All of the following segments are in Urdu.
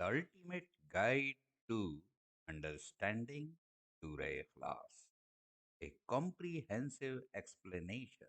The ultimate guide to understanding Surah Ikhlas, a comprehensive explanation.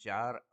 4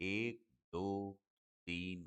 1, 2, 3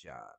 4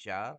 4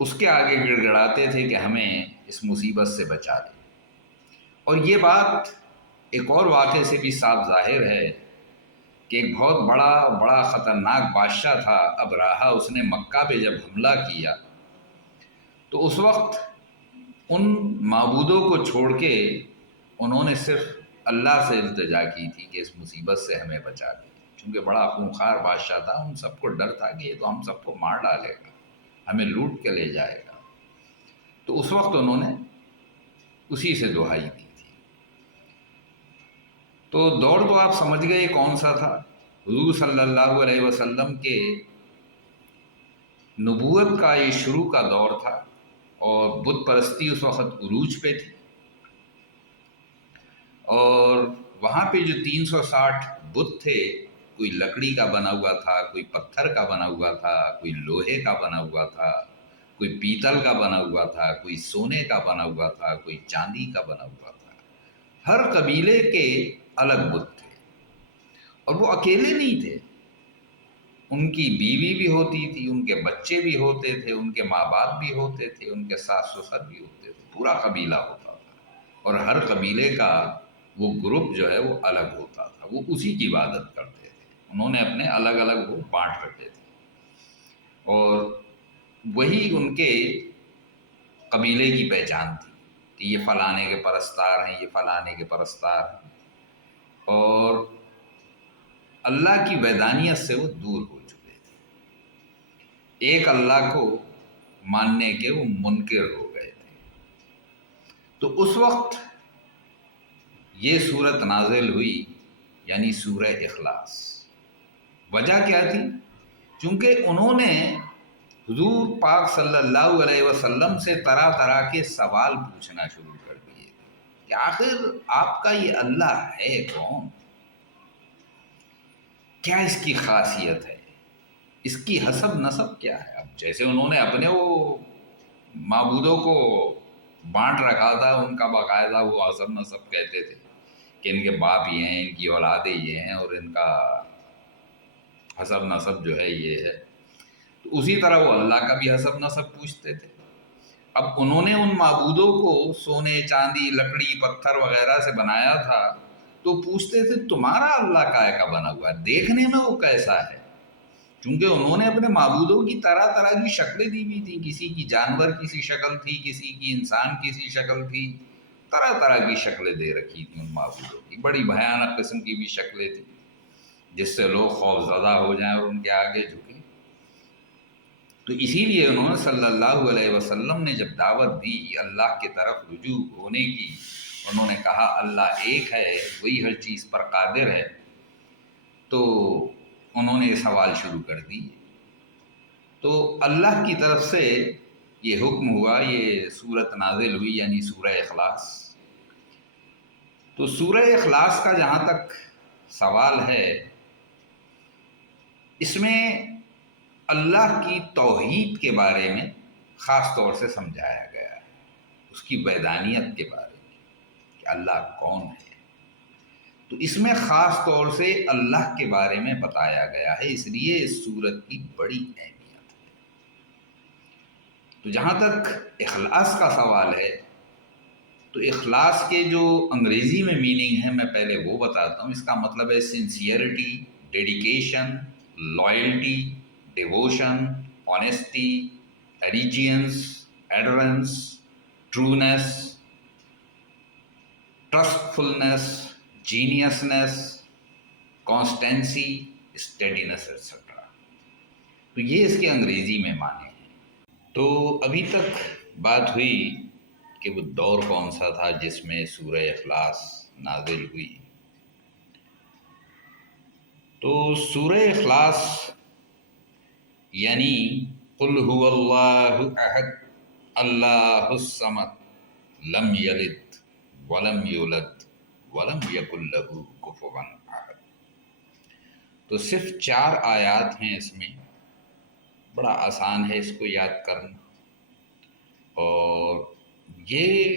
اس کے آگے گڑ گڑاتے تھے کہ ہمیں اس مصیبت سے بچا دے۔ اور یہ بات ایک اور واقعے سے بھی صاف ظاہر ہے کہ ایک بہت بڑا خطرناک بادشاہ تھا ابراہہ، اس نے مکہ پہ جب حملہ کیا تو اس وقت ان معبودوں کو چھوڑ کے انہوں نے صرف اللہ سے التجا کی تھی کہ اس مصیبت سے ہمیں بچا دے، چونکہ بڑا خونخوار بادشاہ تھا، ان سب کو ڈر تھا کہ یہ تو ہم سب کو مار ڈالے گا، ہمیں لوٹ کے لے جائے گا۔ تو اس وقت انہوں نے اسی سے دعائی دی تھی۔ تو دور تو آپ سمجھ گئے کون سا تھا، حضور صلی اللہ علیہ وسلم کے نبوت کا یہ شروع کا دور تھا، اور بت پرستی اس وقت عروج پہ تھی، اور وہاں پہ جو 360 بت تھے، کوئی لکڑی کا بنا ہوا تھا، کوئی پتھر کا بنا ہوا تھا، کوئی لوہے کا بنا ہوا تھا، کوئی پیتل کا بنا ہوا تھا، کوئی سونے کا بنا ہوا تھا، کوئی چاندی کا بنا ہوا تھا۔ ہر قبیلے کے الگ بت تھے، اور وہ اکیلے نہیں تھے، ان کی بیوی بھی ہوتی تھی، ان کے بچے بھی ہوتے تھے، ان کے ماں باپ بھی ہوتے تھے، ان کے ساس سسر بھی ہوتے تھے، پورا قبیلہ ہوتا تھا، اور ہر قبیلے کا وہ گروپ جو ہے وہ الگ ہوتا تھا، وہ اسی کی عبادت کرتے تھے، انہوں نے اپنے الگ الگ وہ بانٹ رکھے تھے، اور وہی ان کے قبیلے کی پہچان تھی کہ یہ فلانے کے پرستار ہیں، یہ فلانے کے پرستار ہیں، اور اللہ کی وحدانیت سے وہ دور ہو چکے تھے، ایک اللہ کو ماننے کے وہ منکر ہو گئے تھے۔ تو اس وقت یہ صورت نازل ہوئی، یعنی سورہ اخلاص۔ وجہ کیا تھی؟ چونکہ انہوں نے حضور پاک صلی اللہ علیہ وسلم سے طرح طرح کے سوال پوچھنا شروع کر دیے کہ آخر آپ کا یہ اللہ ہے کون؟ کیا اس کی خاصیت ہے؟ اس کی حسب نسب کیا ہے؟ اب جیسے انہوں نے اپنے وہ معبودوں کو بانٹ رکھا تھا، ان کا باقاعدہ وہ حسب نسب کہتے تھے کہ ان کے باپ یہ ہیں، ان کی اولادیں یہ ہیں، اور ان کا حسب نسب جو ہے یہ ہے، تو اسی طرح وہ اللہ کا بھی حسب نسب پوچھتے تھے۔ اب انہوں نے ان معبودوں کو سونے، چاندی، لکڑی، پتھر وغیرہ سے بنایا تھا، تو پوچھتے تھے تمہارا اللہ کائے کا بنا ہوا ہے، دیکھنے میں وہ کیسا ہے؟ چونکہ انہوں نے اپنے معبودوں کی طرح طرح کی شکلیں دی ہوئی تھیں، کسی کی جانور کی سی شکل تھی، کسی کی انسان کی سی شکل تھی، طرح طرح کی شکلیں دے رکھی تھیں ان معبودوں کی، بڑی بھیانک قسم کی بھی شکلیں تھیں جس سے لوگ خوف زدہ ہو جائیں اور ان کے آگے جھکیں۔ تو اسی لیے انہوں نے صلی اللہ علیہ وسلم نے جب دعوت دی اللہ کی طرف رجوع ہونے کی، انہوں نے کہا اللہ ایک ہے، وہی ہر چیز پر قادر ہے، تو انہوں نے یہ سوال شروع کر دی۔ تو اللہ کی طرف سے یہ حکم ہوا، یہ صورت نازل ہوئی، یعنی سورہ اخلاص۔ تو سورہ اخلاص کا جہاں تک سوال ہے، اس میں اللہ کی توحید کے بارے میں خاص طور سے سمجھایا گیا ہے، اس کی وحدانیت کے بارے میں کہ اللہ کون ہے، تو اس میں خاص طور سے اللہ کے بارے میں بتایا گیا ہے، اس لیے اس سورت کی بڑی اہمیت ہے۔ تو جہاں تک اخلاص کا سوال ہے، تو اخلاص کے جو انگریزی میں میننگ ہے میں پہلے وہ بتاتا ہوں۔ اس کا مطلب ہے sincerity, dedication, loyalty, devotion, honesty, allegiance, adherence, trueness, trustfulness, genuineness, constancy, steadiness etcetera. تو یہ اس کے انگریزی میں معنی ہیں۔ تو ابھی تک بات ہوئی کہ وہ دور کون سا تھا جس میں سورہ اخلاص نازل ہوئی۔ تو سورہ اخلاص یعنی قل هو اللہ احد اللہ الصمد لم یلد ولم یولد ولم یکن لہ کفوا احد۔ تو صرف 4 آیات ہیں اس میں، بڑا آسان ہے اس کو یاد کرنا، اور یہ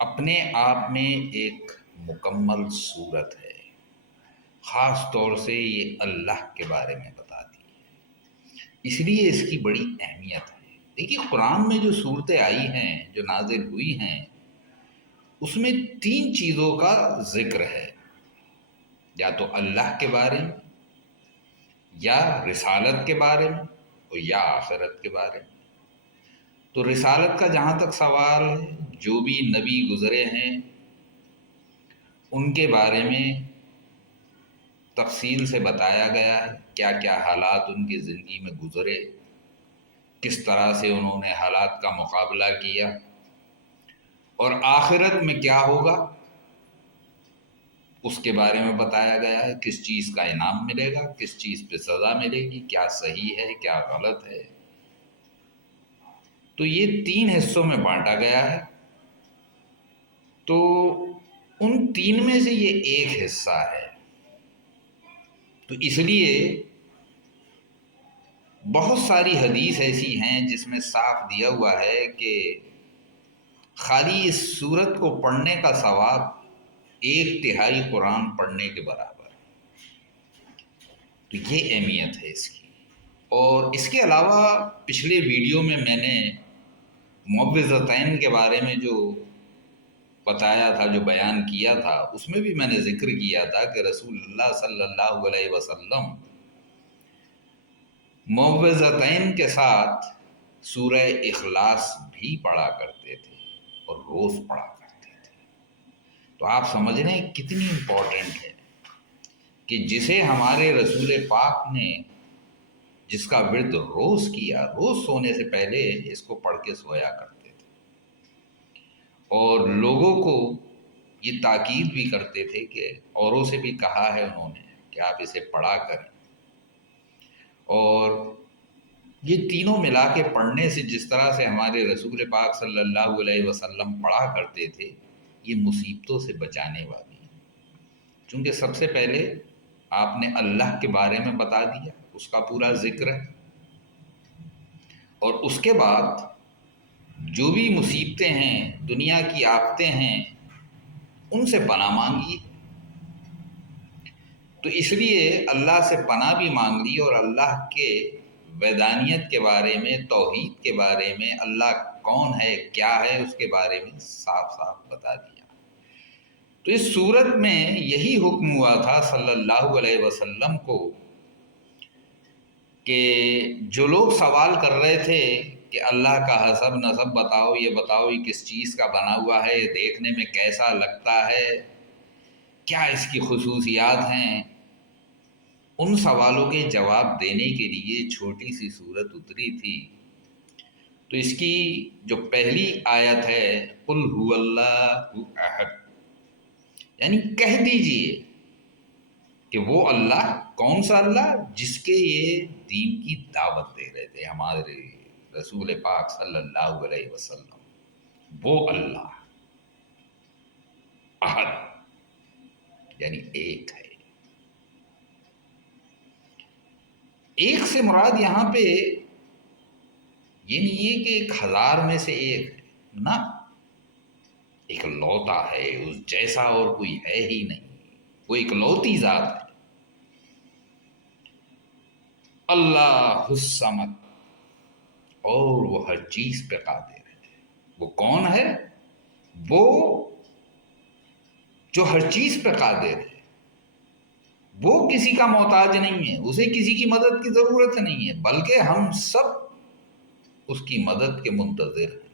اپنے آپ میں ایک مکمل صورت ہے، خاص طور سے یہ اللہ کے بارے میں بتاتی ہے، اس لیے اس کی بڑی اہمیت ہے۔ دیکھیے قرآن میں جو صورتیں آئی ہیں، جو نازل ہوئی ہیں، اس میں 3 چیزوں کا ذکر ہے، یا تو اللہ کے بارے میں، یا رسالت کے بارے میں، اور یا آخرت کے بارے میں۔ تو رسالت کا جہاں تک سوال ہے، جو بھی نبی گزرے ہیں ان کے بارے میں تفصیل سے بتایا گیا ہے، کیا کیا حالات ان کی زندگی میں گزرے، کس طرح سے انہوں نے حالات کا مقابلہ کیا، اور آخرت میں کیا ہوگا اس کے بارے میں بتایا گیا ہے، کس چیز کا انعام ملے گا، کس چیز پہ سزا ملے گی، کیا صحیح ہے کیا غلط ہے۔ تو یہ 3 حصوں میں بانٹا گیا ہے۔ تو ان 3 میں سے یہ ایک حصہ ہے، تو اس لیے بہت ساری حدیث ایسی ہیں جس میں صاف دیا ہوا ہے کہ خالی اس سورت کو پڑھنے کا ثواب 1/3 قرآن پڑھنے کے برابر ہے۔ تو یہ اہمیت ہے اس کی۔ اور اس کے علاوہ پچھلے ویڈیو میں نے معوذتین کے بارے میں جو بتایا تھا، جو بیان کیا تھا، اس میں بھی میں نے ذکر کیا تھا کہ رسول اللہ صلی اللہ علیہ وسلم معوذتین کے ساتھ سورہ اخلاص بھی پڑھا کرتے تھے اور روز پڑھا کرتے تھے۔ تو آپ سمجھ رہے ہیں کتنی امپورٹنٹ ہے کہ جسے ہمارے رسول پاک نے جس کا ورد روز کیا، روز سونے سے پہلے اس کو پڑھ کے سویا کرتے تھے، اور لوگوں کو یہ تاکید بھی کرتے تھے کہ اوروں سے بھی کہا ہے انہوں نے کہ آپ اسے پڑھا کریں۔ اور یہ تینوں ملا کے پڑھنے سے جس طرح سے ہمارے رسول پاک صلی اللہ علیہ وسلم پڑھا کرتے تھے، یہ مصیبتوں سے بچانے والی ہے۔ چونکہ سب سے پہلے آپ نے اللہ کے بارے میں بتا دیا، اس کا پورا ذکر ہے، اور اس کے بعد جو بھی مصیبتیں ہیں، دنیا کی آفتیں ہیں، ان سے پناہ مانگی۔ تو اس لیے اللہ سے پناہ بھی مانگ لی، اور اللہ کے وحدانیت کے بارے میں، توحید کے بارے میں، اللہ کون ہے کیا ہے اس کے بارے میں صاف صاف بتا دیا۔ تو اس صورت میں یہی حکم ہوا تھا صلی اللہ علیہ وسلم کو کہ جو لوگ سوال کر رہے تھے کہ اللہ کا حسب نسب بتاؤ، یہ بتاؤ یہ کس چیز کا بنا ہوا ہے، یہ دیکھنے میں کیسا لگتا ہے، کیا اس کی خصوصیات ہیں، ان سوالوں کے جواب دینے کے لیے چھوٹی سی صورت اتری تھی۔ تو اس کی جو پہلی آیت ہے، قل هو اللہ احد، یعنی کہہ دیجئے کہ وہ اللہ، کون سا اللہ، جس کے یہ دین کی دعوت دے رہے تھے ہمارے رسول پاک صلی اللہ علیہ وسلم، وہ اللہ احد، یعنی ایک ہے۔ ایک سے مراد یہاں پہ یہ نہیں ہے کہ 1000 میں سے ایک ہے، نہ، ایک لوتا ہے، اس جیسا اور کوئی ہے ہی نہیں، وہ ایک لوتی ذات ہے۔ اللہ الصمد، اور وہ ہر چیز پہ قادر ہے۔ وہ کون ہے؟ وہ جو ہر چیز پہ قادر ہے، وہ کسی کا محتاج نہیں ہے، اسے کسی کی مدد کی ضرورت نہیں ہے، بلکہ ہم سب اس کی مدد کے منتظر ہیں۔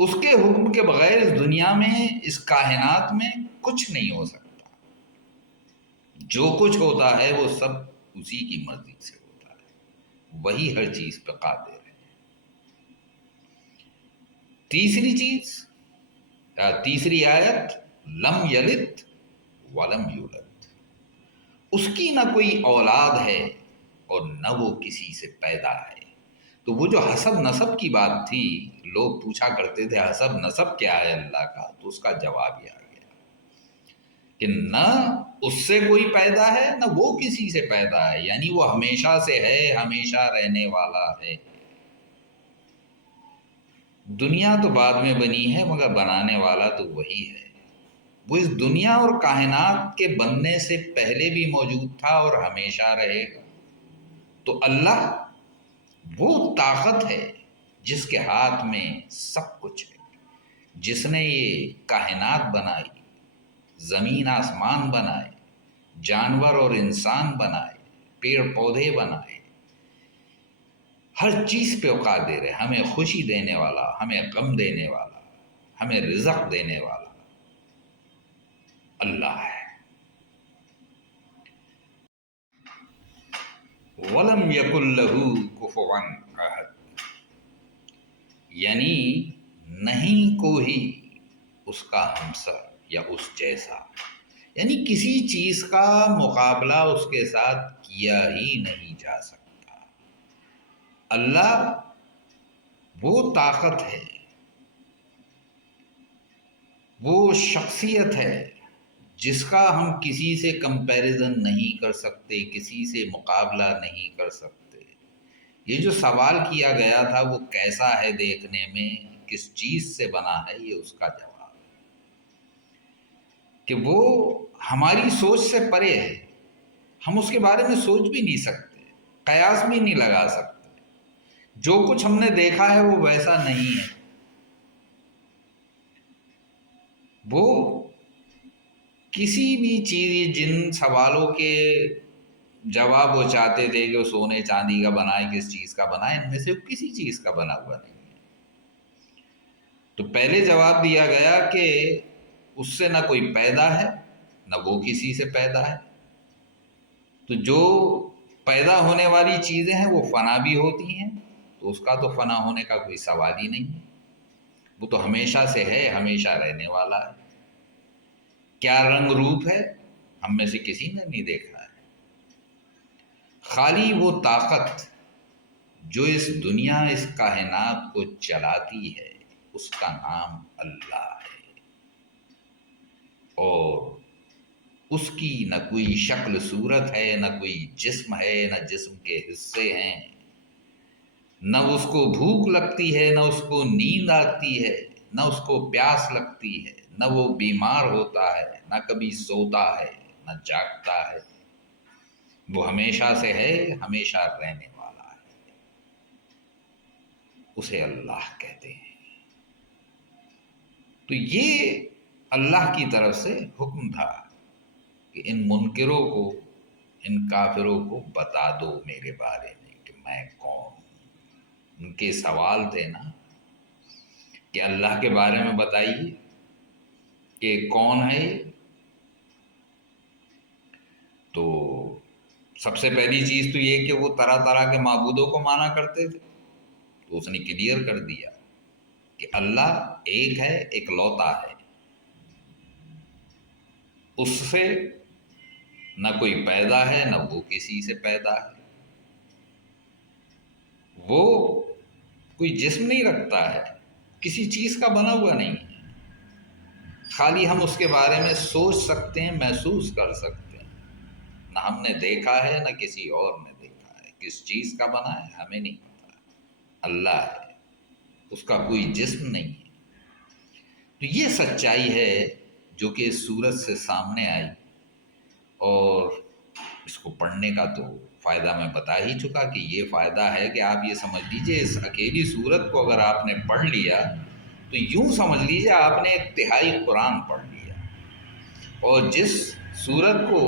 اس کے حکم کے بغیر اس دنیا میں، اس کائنات میں کچھ نہیں ہو سکتا۔ جو کچھ ہوتا ہے وہ سب اسی کی مرضی سے ہوتا ہے، وہی ہر چیز پہ قادر ہے۔ تیسری چیز، تیسری آیت، لم یلد ولم یولد، اس کی نہ کوئی اولاد ہے اور نہ وہ کسی سے پیدا ہے۔ تو وہ جو حسب نسب کی بات تھی، لوگ پوچھا کرتے تھے حسب نسب کیا ہے اللہ کا، تو اس کا جواب یہ آ گیا کہ نہ اس سے کوئی پیدا ہے نہ وہ کسی سے پیدا ہے، یعنی وہ ہمیشہ سے ہے، ہمیشہ رہنے والا ہے۔ دنیا تو بعد میں بنی ہے مگر بنانے والا تو وہی ہے۔ وہ اس دنیا اور کائنات کے بننے سے پہلے بھی موجود تھا اور ہمیشہ رہے گا۔ تو اللہ وہ طاقت ہے جس کے ہاتھ میں سب کچھ ہے، جس نے یہ کائنات بنائی، زمین آسمان بنائے، جانور اور انسان بنائے، پیڑ پودے بنائے، ہر چیز پہ قادر ہے، ہمیں خوشی دینے والا، ہمیں غم دینے والا، ہمیں رزق دینے والا اللہ ہے۔ وَلَمْ يَكُنْ لَهُ كُفُوًا أَحَدٌ، یعنی نہیں کوئی اس کا ہمسر یا اس جیسا، یعنی کسی چیز کا مقابلہ اس کے ساتھ کیا ہی نہیں جا سکتا۔ اللہ وہ طاقت ہے، وہ شخصیت ہے جس کا ہم کسی سے کمپیریزن نہیں کر سکتے، کسی سے مقابلہ نہیں کر سکتے۔ یہ جو سوال کیا گیا تھا وہ کیسا ہے دیکھنے میں، کس چیز سے بنا ہے، یہ اس کا جواب ہے کہ وہ ہماری سوچ سے پرے ہے، ہم اس کے بارے میں سوچ بھی نہیں سکتے، قیاس بھی نہیں لگا سکتے۔ جو کچھ ہم نے دیکھا ہے وہ ویسا نہیں ہے۔ وہ کسی بھی چیز، جن سوالوں کے جواب وہ چاہتے تھے کہ وہ سونے چاندی کا بنائے، کس چیز کا بنائے، ان میں سے کسی چیز کا بنا ہوا نہیں ہے۔ تو پہلے جواب دیا گیا کہ اس سے نہ کوئی پیدا ہے، نہ وہ کسی سے پیدا ہے۔ تو جو پیدا ہونے والی چیزیں ہیں وہ فنا بھی ہوتی ہیں، تو اس کا تو فنا ہونے کا کوئی سوال ہی نہیں ہے۔ وہ تو ہمیشہ سے ہے، ہمیشہ رہنے والا ہے۔ کیا رنگ روپ ہے، ہم میں سے کسی نے نہیں دیکھا ہے۔ خالی وہ طاقت جو اس دنیا، اس کائنات کو چلاتی ہے، اس کا نام اللہ ہے، اور اس کی نہ کوئی شکل صورت ہے، نہ کوئی جسم ہے، نہ جسم کے حصے ہیں، نہ اس کو بھوک لگتی ہے، نہ اس کو نیند آتی ہے، نہ اس کو پیاس لگتی ہے، نہ وہ بیمار ہوتا ہے، نہ کبھی سوتا ہے، نہ جاگتا ہے۔ وہ ہمیشہ سے ہے، ہمیشہ رہنے والا ہے، اسے اللہ کہتے ہیں۔ تو یہ اللہ کی طرف سے حکم تھا کہ ان منکروں کو، ان کافروں کو بتا دو میرے بارے میں کہ میں کون ہوں۔ ان کے سوال تھے نا کہ اللہ کے بارے میں بتائیے کہ کون ہے یہ۔ تو سب سے پہلی چیز تو یہ کہ وہ طرح طرح کے معبودوں کو مانا کرتے تھے، تو اس نے کلیئر کر دیا کہ اللہ ایک ہے، ایک لوتا ہے، اس سے نہ کوئی پیدا ہے، نہ وہ کسی سے پیدا ہے۔ وہ کوئی جسم نہیں رکھتا ہے، کسی چیز کا بنا ہوا نہیں ہے۔ خالی ہم اس کے بارے میں سوچ سکتے ہیں، محسوس کر سکتے ہیں۔ نہ ہم نے دیکھا ہے، نہ کسی اور نے دیکھا ہے۔ کس چیز کا بنا ہے ہمیں نہیں پتا، اللہ ہے، اس کا کوئی جسم نہیں ہے۔ تو یہ سچائی ہے جو کہ اس صورت سے سامنے آئی، اور اس کو پڑھنے کا تو فائدہ میں بتا ہی چکا کہ یہ فائدہ ہے کہ آپ یہ سمجھ لیجئے اس اکیلی صورت کو اگر آپ نے پڑھ لیا تو یوں سمجھ لیجئے آپ نے ایک تہائی قرآن پڑھ لیا۔ اور جس صورت کو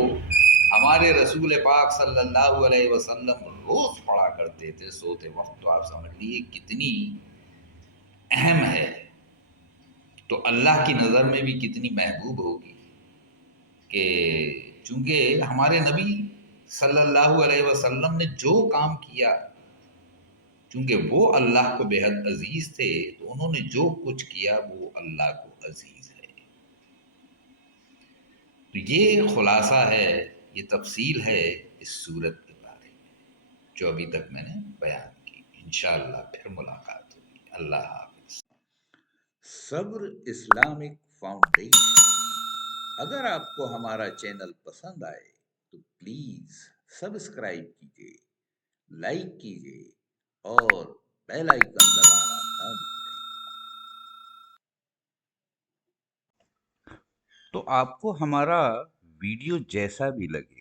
ہمارے رسول پاک صلی اللہ علیہ وسلم روز پڑھا کرتے تھے سوتے وقت، تو آپ سمجھ لیجیے کتنی اہم ہے، تو اللہ کی نظر میں بھی کتنی محبوب ہوگی کہ چونکہ ہمارے نبی صلی اللہ علیہ وسلم نے جو کام کیا، چونکہ وہ اللہ کو بے حد عزیز تھے، تو انہوں نے جو کچھ کیا وہ اللہ کو عزیز ہے۔ تو یہ خلاصہ ہے، یہ تفصیل ہے اس صورت کے بارے میں جو ابھی تک میں نے بیان کی۔ انشاءاللہ پھر ملاقات ہوگی۔ اللہ حافظ۔ صبر اسلامک فاؤنڈیشن۔ اگر آپ کو ہمارا چینل پسند آئے تو پلیز سبسکرائب کیجیے، لائک کیجیے اور بیل آئیکن دبانا نہ بھولیں۔ تو آپ کو ہمارا ویڈیو جیسا بھی لگے